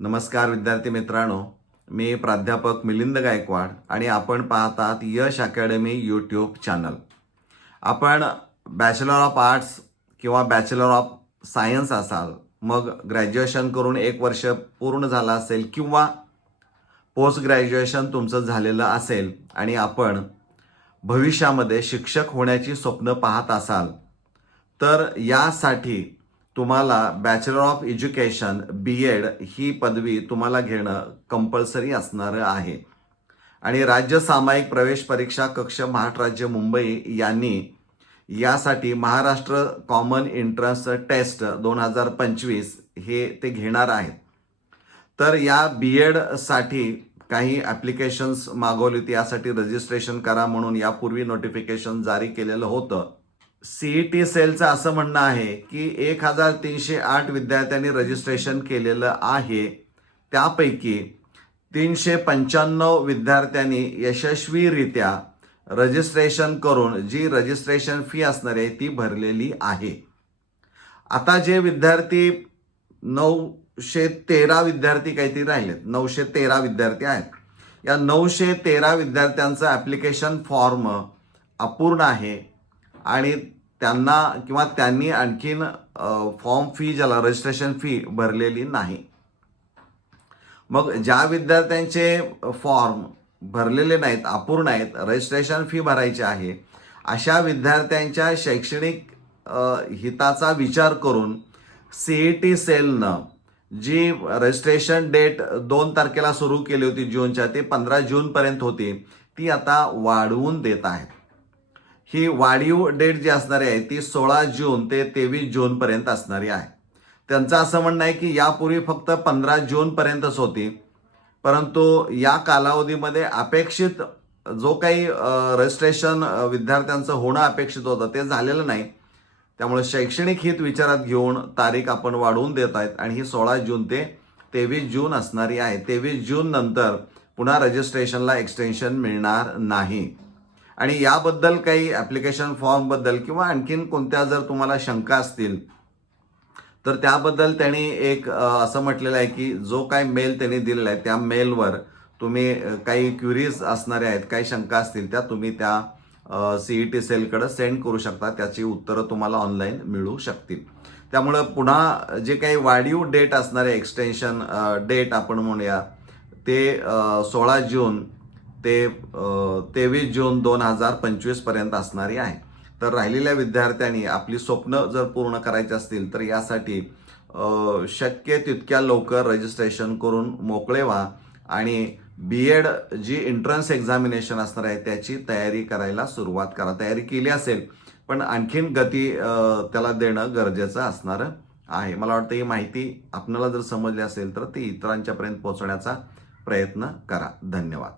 नमस्कार विद्यार्थी मित्रांनो मी प्राध्यापक मिलिंद गायकवाड आणि आपण पाहतात यश अकॅडमी यूट्यूब चॅनल. आपण बॅचलर ऑफ आर्ट्स किंवा बॅचलर ऑफ सायन्स असाल मग ग्रॅज्युएशन करून एक वर्ष पूर्ण झालं असेल किंवा पोस्ट ग्रॅज्युएशन तुमचं झालेलं असेल आणि आपण भविष्यामध्ये शिक्षक होण्याची स्वप्न पाहत असाल तर यासाठी तुम्हाला bachelor of education B Ed ही पदवी तुम्हाला घेणं कंपल्सरी असणारं आहे. आणि राज्य सामायिक प्रवेश परीक्षा कक्ष महाराष्ट्र राज्य मुंबई यांनी यासाठी महाराष्ट्र कॉमन एंट्रन्स टेस्ट दोन हजार पंचवीस हे ते घेणार आहेत. तर या बी एडसाठी काही ॲप्लिकेशन्स मागवली होती यासाठी रजिस्ट्रेशन करा म्हणून यापूर्वी नोटिफिकेशन जारी केलेलं होतं. सीईटी सेलचं असं म्हणणं आहे की एक हजार तीनशे आठ विद्यार्थ्यांनी रजिस्ट्रेशन केलेलं आहे. त्यापैकी तीनशे पंच्याण्णव विद्यार्थ्यांनी यशस्वीरित्या रजिस्ट्रेशन करून जी रजिस्ट्रेशन फी असणार आहे ती भरलेली आहे. आता जे विद्यार्थी नऊशे तेरा विद्यार्थी काहीतरी राहिलेत नऊशे तेरा विद्यार्थी आहेत. या नऊशे तेरा विद्यार्थ्यांचं ॲप्लिकेशन फॉर्म अपूर्ण आहे. आणि त्यांना किंवा त्यांनी आणखीन फॉर्म फी ज्याला रजिस्ट्रेशन फी भरलेली नाही. मग ज्या विद्यार्थ्यांचे फॉर्म भरलेले नाहीत अपूर्ण आहेत रजिस्ट्रेशन फी भरायची आहे अशा विद्यार्थ्यांच्या शैक्षणिक हिताचा विचार करून सीई टी सेलनं जी रजिस्ट्रेशन डेट दोन तारखेला सुरू केली होती जूनच्या ते पंधरा जूनपर्यंत होती ती आता वाढवून देत आहेत. ही वाढीव डेट जी असणारी आहे ती सोळा जून ते तेवीस जूनपर्यंत असणारी आहे. त्यांचं असं म्हणणं आहे की यापूर्वी फक्त पंधरा जूनपर्यंतच होती. परंतु या कालावधीमध्ये अपेक्षित जो काही रजिस्ट्रेशन विद्यार्थ्यांचं होणं अपेक्षित होतं ते झालेलं नाही. त्यामुळे शैक्षणिक हित विचारात घेऊन तारीख आपण वाढवून देत आहेत आणि ही सोळा जून ते तेवीस जून असणारी आहे. तेवीस जून नंतर पुन्हा रजिस्ट्रेशनला एक्सटेन्शन मिळणार नाही. आणि याबद्दल काही ॲप्लिकेशन फॉर्मबद्दल किंवा आणखीन कोणत्या जर तुम्हाला शंका असतील तर त्याबद्दल त्यांनी एक असं म्हटलेलं आहे की जो काय मेल त्यांनी दिलेला आहे त्या मेलवर तुम्ही काही क्युरीज असणाऱ्या आहेत काही शंका असतील त्या तुम्ही त्या सीई टी सेलकडं सेंड करू शकता. त्याची उत्तरं तुम्हाला ऑनलाईन मिळू शकतील. त्यामुळं पुन्हा जे काही वाढीव डेट असणारे एक्सटेन्शन डेट आपण म्हणूया ते सोळा जून ते तेवीस जून दोन हजार पंचवीसपर्यंत असणारी आहे. तर राहिलेल्या विद्यार्थ्यांनी आपली स्वप्न जर पूर्ण करायची असतील तर यासाठी शक्य तितक्या लवकर रजिस्ट्रेशन करून मोकळे व्हा आणि B Ed G entrance examination असणार आहे त्याची तयारी करायला सुरुवात करा. तयारी केली असेल पण आणखीन गती त्याला देणं गरजेचं असणार आहे. मला वाटतं ही माहिती आपल्याला जर समजली असेल तर ती इतरांच्यापर्यंत पोहोचण्याचा प्रयत्न करा. धन्यवाद.